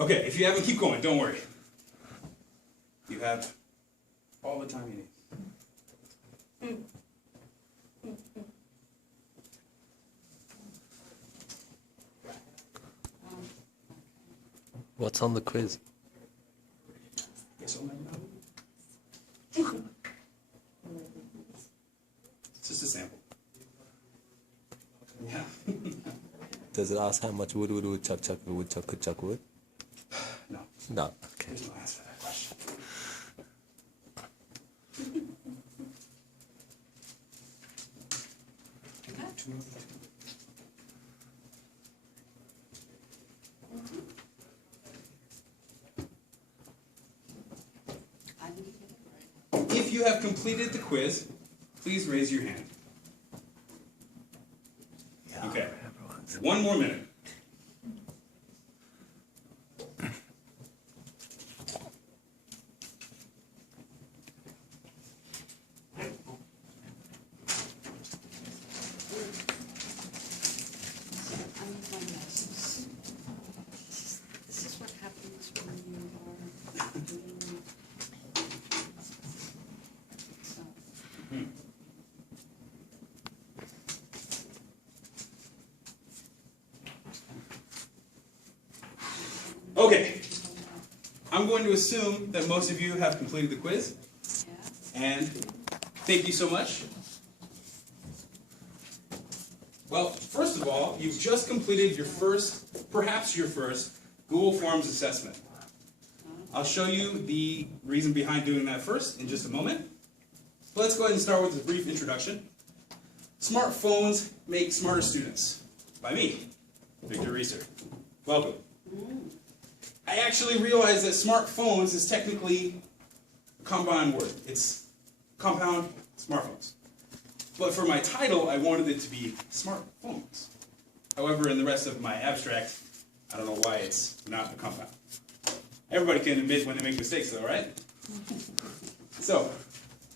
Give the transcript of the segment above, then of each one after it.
Okay, if you haven't, keep going, don't worry. You have all the time you need. What's on the quiz? Yes, it's just a sample. Yeah. Does it ask how much would chuck the woodchuck could chuck wood? No. No. Okay. There's no answer to that question. If you have completed the quiz, please raise your hand. Okay. 1 more minute. This is what happens when you are doing so. Okay. I'm going to assume that most of you have completed the quiz. Yeah. And thank you so much. Well, first of all, you've just completed your first, perhaps your first, Google Forms assessment. I'll show you the reason behind doing that first in just a moment. But let's go ahead and start with a brief introduction. Smartphones make smarter students. By me, Victor Reeser. Welcome. I actually realized that smartphones is technically a compound word. It's compound smartphones. But for my title, I wanted it to be smartphones. However, in the rest of my abstract, I don't know why it's not a compound. Everybody can admit when they make mistakes though, right? So,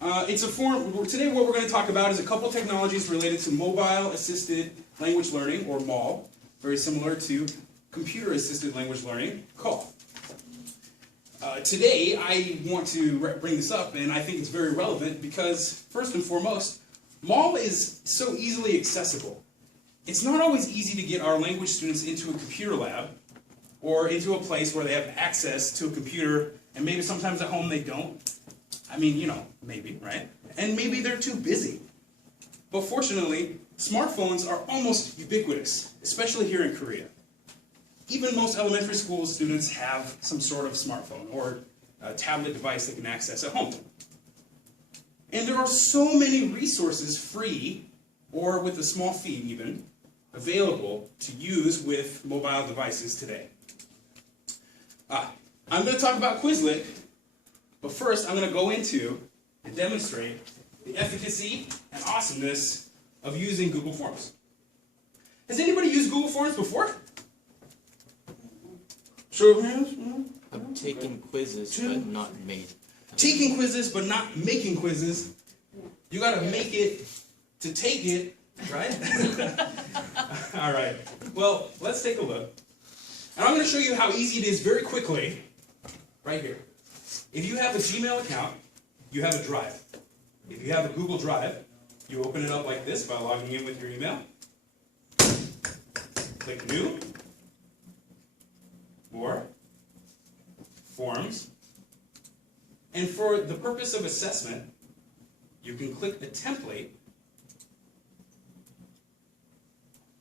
it's a form, today what we're going to talk about is a couple technologies related to mobile assisted language learning, or MAL, very similar to computer assisted language learning, CAL. Today, I want to bring this up, and I think it's very relevant because, first and foremost, MAL is so easily accessible. It's not always easy to get our language students into a computer lab or into a place where they have access to a computer, and maybe sometimes at home they don't. I mean, you know, maybe, right? And maybe they're too busy. But fortunately, smartphones are almost ubiquitous, especially here in Korea. Even most elementary school students have some sort of smartphone or a tablet device they can access at home. And there are so many resources, free or with a small fee even, available to use with mobile devices today. I'm going to talk about Quizlet, but first I'm going to go into and demonstrate the efficacy and awesomeness of using Google Forms. Has anybody used Google Forms before? Show of hands? I've taken quizzes, but not made. Taking quizzes, but not making quizzes. You got to make it to take it, right? All right. Well, let's take a look. And I'm going to show you how easy it is very quickly, right here. If you have a Gmail account, you have a drive. If you have a Google Drive, you open it up like this by logging in with your email. Click New. More. Forms. And for the purpose of assessment, you can click a template.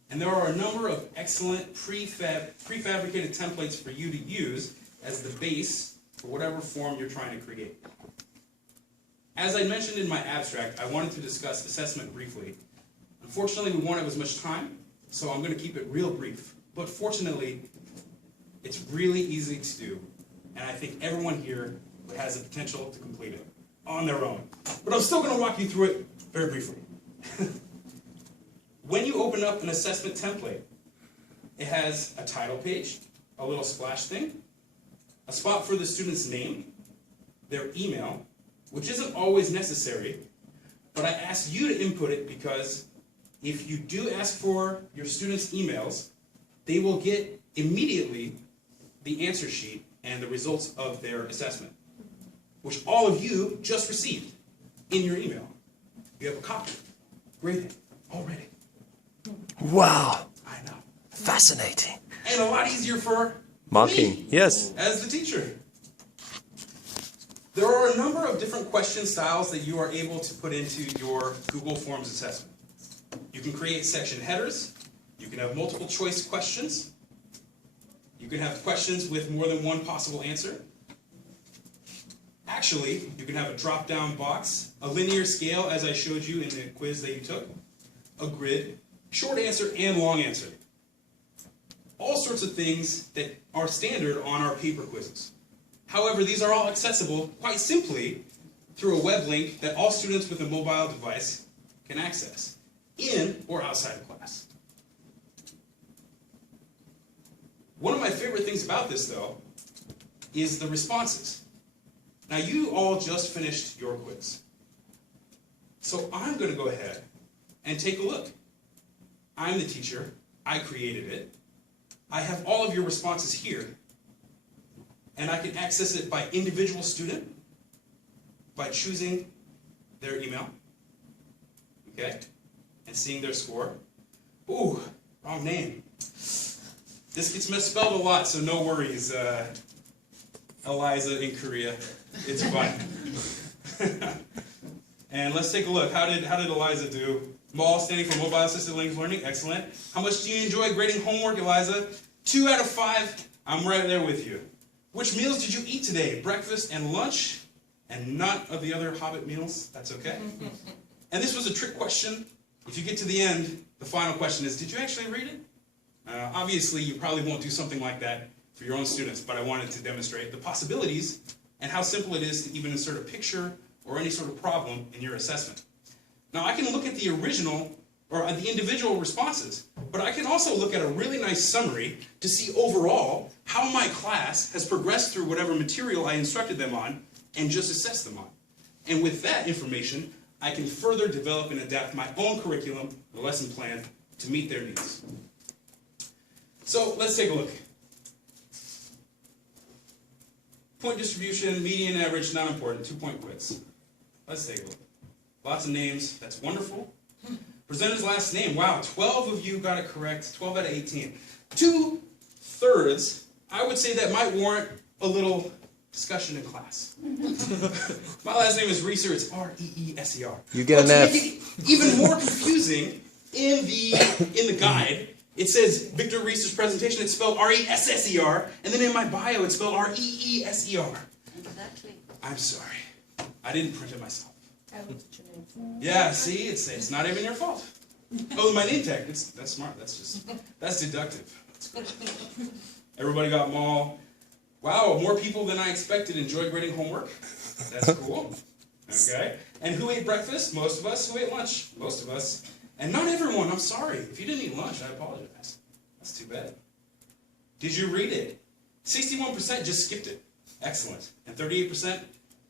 And there are a number of excellent prefabricated templates for you to use as the base for whatever form you're trying to create. As I mentioned in my abstract, I wanted to discuss assessment briefly. Unfortunately, we won't have as much time, so I'm going to keep it real brief. But fortunately, it's really easy to do, and I think everyone here has the potential to complete it on their own. But I'm still going to walk you through it very briefly. When you open up an assessment template, it has a title page, a little splash thing, a spot for the student's name, their email, which isn't always necessary, but I ask you to input it because if you do ask for your students' emails, they will get immediately the answer sheet and the results of their assessment, which all of you just received in your email. You have a copy. Graded already. Wow. I know. Fascinating. And a lot easier for Marking. me Yes. as the teacher. There are a number of different question styles that you are able to put into your Google Forms assessment. You can create section headers. You can have multiple choice questions. You can have questions with more than one possible answer. Actually, you can have a drop-down box, a linear scale, as I showed you in the quiz that you took, a grid, short answer, and long answer. All sorts of things that are standard on our paper quizzes. However, these are all accessible quite simply through a web link that all students with a mobile device can access, in or outside of class. One of my favorite things about this, though, is the responses. Now, you all just finished your quiz. So I'm going to go ahead and take a look. I'm the teacher. I created it. I have all of your responses here. And I can access it by individual student, by choosing their email, okay, and seeing their score. Ooh, wrong name. This gets misspelled a lot, so no worries, Eliza in Korea. It's fine. And let's take a look. How did Eliza do? MAL standing for Mobile Assisted Language Learning. Excellent. How much do you enjoy grading homework, Eliza? 2 out of 5. I'm right there with you. Which meals did you eat today? Breakfast and lunch, and none of the other Hobbit meals? That's okay. And this was a trick question. If you get to the end, the final question is, did you actually read it? Obviously, you probably won't do something like that for your own students, but I wanted to demonstrate the possibilities and how simple it is to even insert a picture or any sort of problem in your assessment. Now, I can look at the original or the individual responses, but I can also look at a really nice summary to see overall how my class has progressed through whatever material I instructed them on and just assessed them on. And with that information, I can further develop and adapt my own curriculum, the lesson plan, to meet their needs. So let's take a look. Point distribution, median, average, not important, 2-point quiz. Let's take a look. Lots of names, that's wonderful. Presenter's last name, wow, 12 of you got it correct, 12 out of 18. 2/3, I would say that might warrant a little discussion in class. My last name is Reeser, it's R-E-E-S-E-R. You get an F. To make it even more confusing, in the guide, it says Victor Reeser's presentation, it's spelled R-E-S-S-E-R, and then in my bio it's spelled R-E-E-S-E-R. Exactly. I'm sorry. I didn't print it myself. I looked at your name. Yeah, see, it's not even your fault. Oh, my name tag, that's smart, that's deductive. That's cool. Everybody got MAL. Wow, more people than I expected enjoy grading homework. That's cool. Okay. And who ate breakfast? Most of us. Who ate lunch? Most of us. And not everyone, I'm sorry. If you didn't eat lunch, I apologize. That's too bad. Did you read it? 61% just skipped it. Excellent. And 38%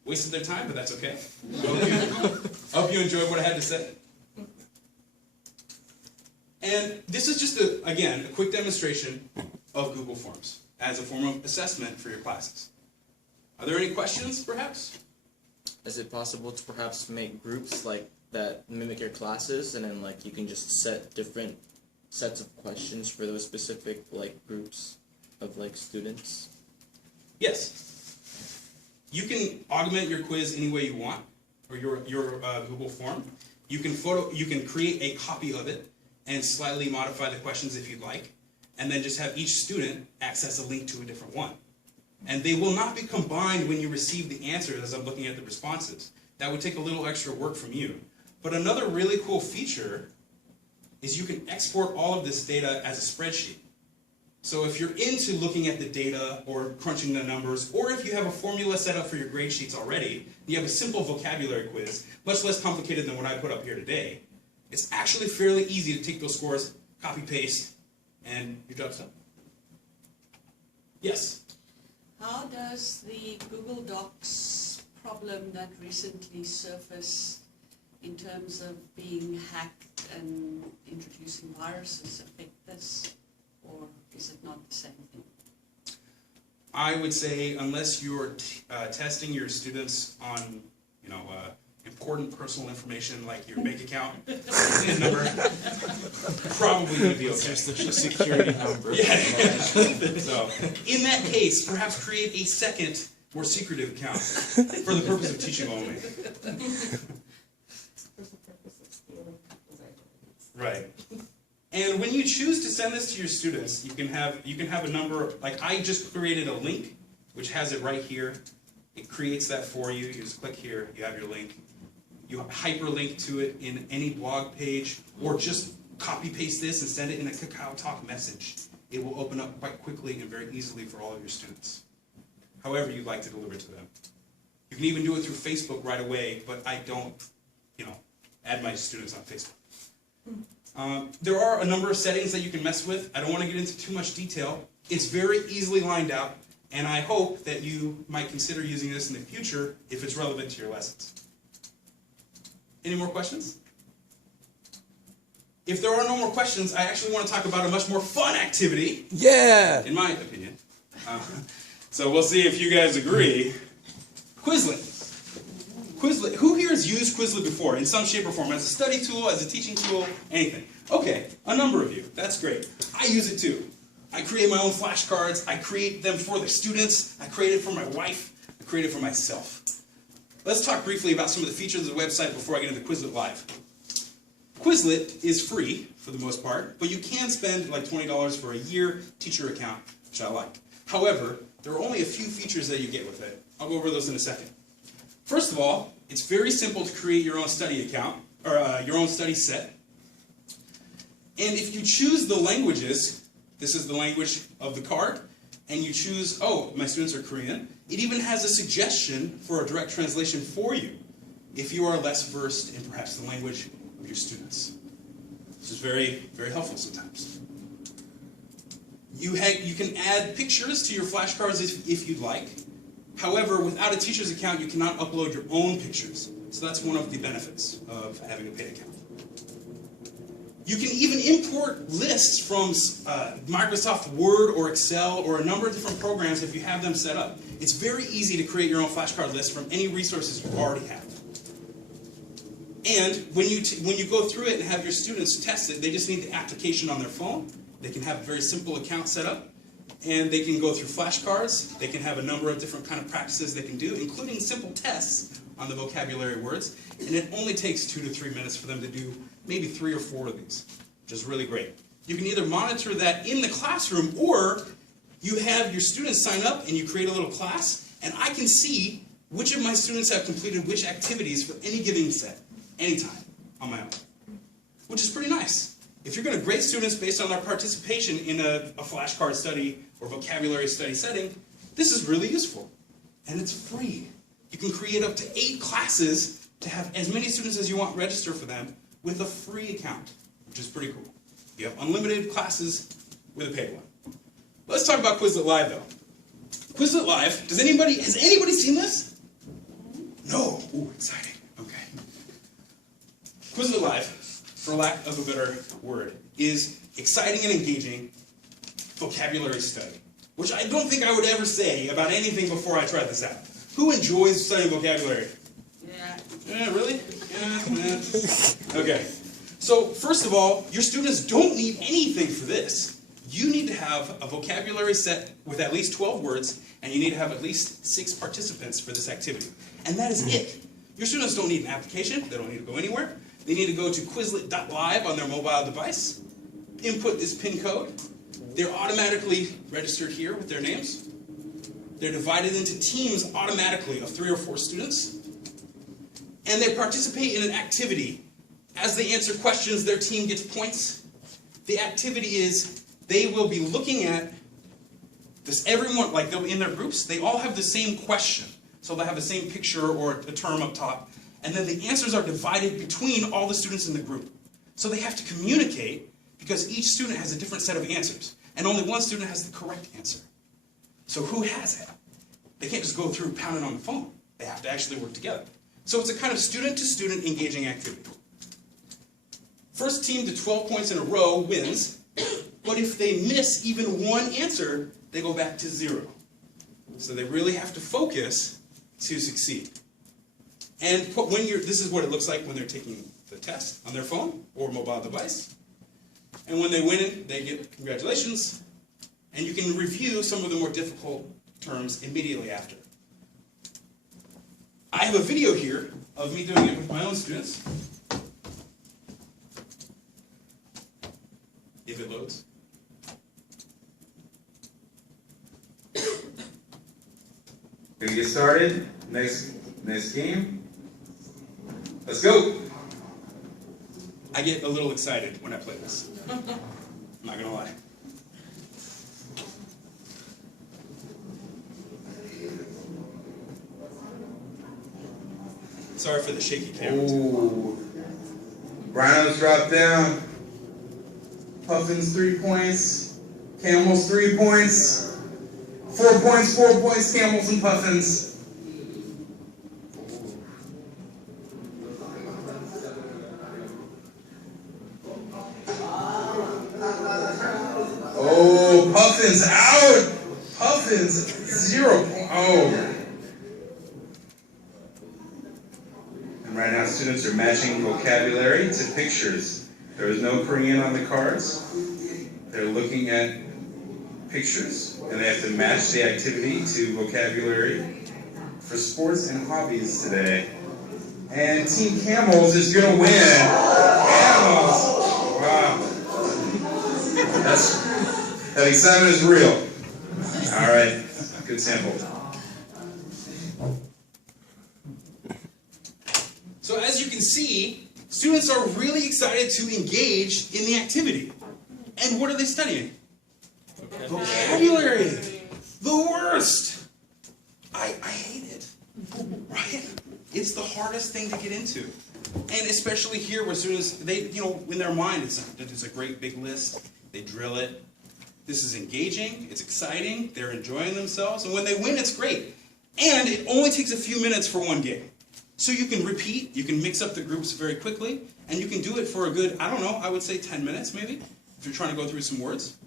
wasted their time, but that's okay. I hope you enjoyed what I had to say. And this is just, again, a quick demonstration of Google Forms as a form of assessment for your classes. Are there any questions, perhaps? Is it possible to perhaps make groups like that mimic your classes, and then like you can just set different sets of questions for those specific like groups of like students? Yes. You can augment your quiz any way you want, or your Google form. You can create a copy of it and slightly modify the questions if you'd like, and then just have each student access a link to a different one. And they will not be combined when you receive the answers as I'm looking at the responses. That would take a little extra work from you. But another really cool feature is you can export all of this data as a spreadsheet. So if you're into looking at the data or crunching the numbers, or if you have a formula set up for your grade sheets already, you have a simple vocabulary quiz, much less complicated than what I put up here today, it's actually fairly easy to take those scores, copy, paste, and your job's done. Yes? How does the Google Docs problem that recently surfaced in terms of being hacked and introducing viruses affect this? Or is it not the same thing? I would say unless you're testing your students on, important personal information like your bank account and number, probably going to be okay. Your social security number. Yeah. So, in that case, perhaps create a second, more secretive account for the purpose of teaching only. Right. And when you choose to send this to your students, you can have a number. Like I just created a link, which has it right here. It creates that for you. You just click here. You have your link. You hyperlink to it in any blog page, or just copy paste this and send it in a Kakao Talk message. It will open up quite quickly and very easily for all of your students. However you'd like to deliver to them. You can even do it through Facebook right away, but I don't, add my students on Facebook. There are a number of settings that you can mess with. I don't want to get into too much detail. It's very easily lined out, and I hope that you might consider using this in the future if it's relevant to your lessons. Any more questions? If there are no more questions, I actually want to talk about a much more fun activity. Yeah! In my opinion. So we'll see if you guys agree. Quizlet. Quizlet. Who here has used Quizlet before in some shape or form? As a study tool, as a teaching tool, anything? Okay, a number of you. That's great. I use it too. I create my own flashcards. I create them for the students. I create it for my wife. I create it for myself. Let's talk briefly about some of the features of the website before I get into Quizlet Live. Quizlet is free for the most part, but you can spend like $20 for a year teacher account, which I like. However, there are only a few features that you get with it. I'll go over those in a second. First of all, it's very simple to create your own study account, or your own study set. And if you choose the languages, this is the language of the card, and you choose, oh, my students are Korean, it even has a suggestion for a direct translation for you if you are less versed in perhaps the language of your students. This is very, very helpful sometimes. You can add pictures to your flashcards if you'd like. However, without a teacher's account, you cannot upload your own pictures. So that's one of the benefits of having a paid account. You can even import lists from Microsoft Word or Excel or a number of different programs if you have them set up. It's very easy to create your own flashcard list from any resources you already have. And when you go through it and have your students test it, they just need the application on their phone. They can have a very simple account set up, and they can go through flashcards. They can have a number of different kind of practices they can do, including simple tests on the vocabulary words. And it only takes 2 to 3 minutes for them to do maybe 3 or 4 of these, which is really great. You can either monitor that in the classroom, or you have your students sign up and you create a little class, and I can see which of my students have completed which activities for any given set, anytime, on my own, which is pretty nice. If you're going to grade students based on their participation in a flashcard study or vocabulary study setting, this is really useful. And it's free. You can create up to 8 classes to have as many students as you want register for them with a free account, which is pretty cool. You have unlimited classes with a paid one. Let's talk about Quizlet Live, though. Quizlet Live, has anybody seen this? No? Ooh, exciting. Okay. Quizlet Live, for lack of a better word, is exciting and engaging vocabulary study, which I don't think I would ever say about anything before I tried this out. Who enjoys studying vocabulary? Yeah. Yeah, really? Yeah. Okay. So, first of all, your students don't need anything for this. You need to have a vocabulary set with at least 12 words, and you need to have at least 6 participants for this activity. And that is it. Your students don't need an application. They don't need to go anywhere. They need to go to Quizlet.live on their mobile device, input this PIN code. They're automatically registered here with their names. They're divided into teams automatically of 3 or 4 students. And they participate in an activity. As they answer questions, their team gets points. The activity is they will be looking at this. Everyone, like in their groups, they all have the same question. So they'll have the same picture or a term up top. And then the answers are divided between all the students in the group. So they have to communicate because each student has a different set of answers. And only one student has the correct answer. So who has it? They can't just go through pounding on the phone. They have to actually work together. So it's a kind of student-to-student engaging activity. First team to 12 points in a row wins. But if they miss even one answer, they go back to 0. So they really have to focus to succeed. And this is what it looks like when they're taking the test on their phone or mobile device. And when they win it, they get congratulations. And you can review some of the more difficult terms immediately after. I have a video here of me doing it with my own students. If it loads. Gonna get started. Next game. Let's go. I get a little excited when I play this. I'm not gonna lie. Sorry for the shaky camera. Ooh. Rhinos drop down. Puffins 3 points. Camels 3 points. 4 points, 4 points, camels and puffins. Oh, puffins out. Puffins 0 points. Oh. And right now students are matching vocabulary to pictures. There is no Korean on the cards. They're looking at pictures, and they have to match the activity to vocabulary for sports and hobbies today. And Team Camels is going to win. Camels! Wow. That excitement is real. All right, good sample. So as you can see, students are really excited to engage in the activity. And what are they studying? Vocabulary. The worst. I hate it. Right? It's the hardest thing to get into. And especially here where students, in their mind, it's a great big list. They drill it. This is engaging. It's exciting. They're enjoying themselves. And when they win, it's great. And it only takes a few minutes for one game. So you can repeat. You can mix up the groups very quickly. And you can do it for a good, I would say 10 minutes maybe, if you're trying to go through some words.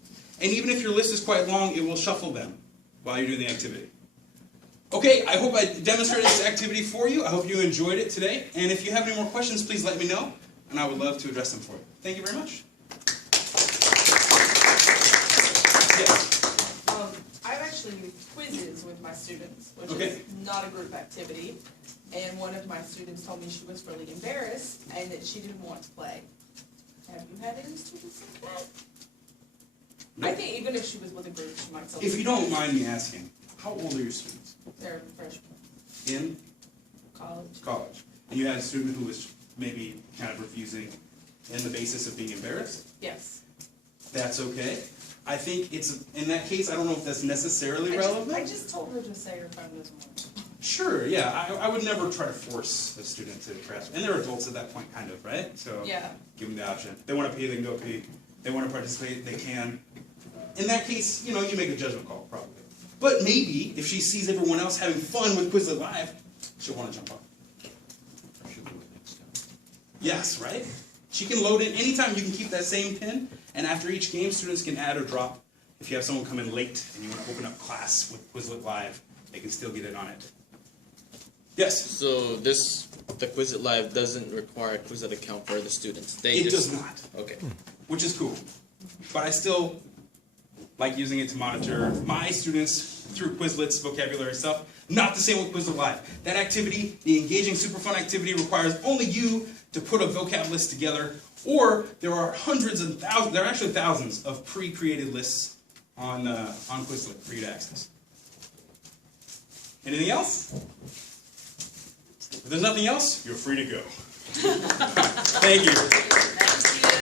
And even if your list is quite long, it will shuffle them while you're doing the activity. Okay, I hope I demonstrated this activity for you. I hope you enjoyed it today. And if you have any more questions, please let me know, and I would love to address them for you. Thank you very much. Yes. I've actually used quizzes with my students, which Okay. is not a group activity. And one of my students told me she was really embarrassed and that she didn't want to play. Have you had any students like that? No. I think even if she was with a group, she might still. If you don't mind me asking, how old are your students? They're freshmen, In college. college. And you had a student who was maybe kind of refusing in the basis of being embarrassed? Yes. That's okay. I think in that case, I don't know if that's necessarily relevant. I just told her to say her phone doesn't work. Sure, yeah. I would never try to force a student to grasp. And they're adults at that point, kind of, right? So Yeah. give them the option. They want to pee, they can go pee. They want to participate, they can. In that case, you make a judgment call, probably. But maybe, if she sees everyone else having fun with Quizlet Live, she'll want to jump on. Yes, right? She can load in anytime. You can keep that same pin, and after each game, students can add or drop. If you have someone come in late and you want to open up class with Quizlet Live, they can still get in on it. Yes? So the Quizlet Live doesn't require a Quizlet account for the students. It does not, Okay. which is cool. But I still like using it to monitor my students through Quizlet's vocabulary stuff. Not the same with Quizlet Live. That activity, the engaging, super fun activity, requires only you to put a vocab list together, or there are hundreds and thousands, there are actually thousands of pre-created lists on Quizlet for you to access. Anything else? If there's nothing else, you're free to go. Thank you.